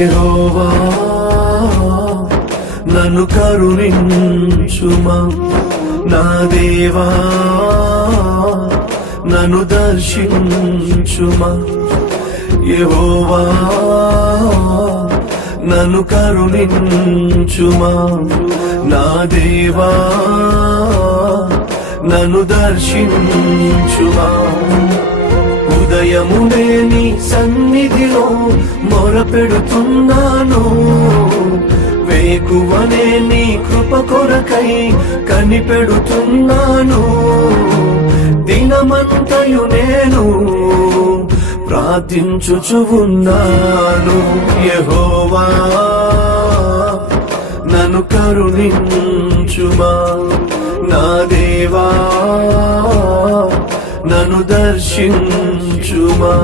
యెహోవా నన్ను కరుణించుమా, నా దేవా నన్ను దర్శించుమా. యెహోవా నన్ను కరుణించుమా, నా దేవా నన్ను దర్శించుమా. ఉదయమునే నీ సన్నిధిలో మొరపెడుతున్నాను, వేకువనే నీ కృప కొరకై కనిపెడుతున్నాను. దినమంతయు నేను ప్రార్థించుచు ఉన్నాను. యెహోవా నన్ను కరుణించుమా, నా దేవా నన్ను దర్శించుమా.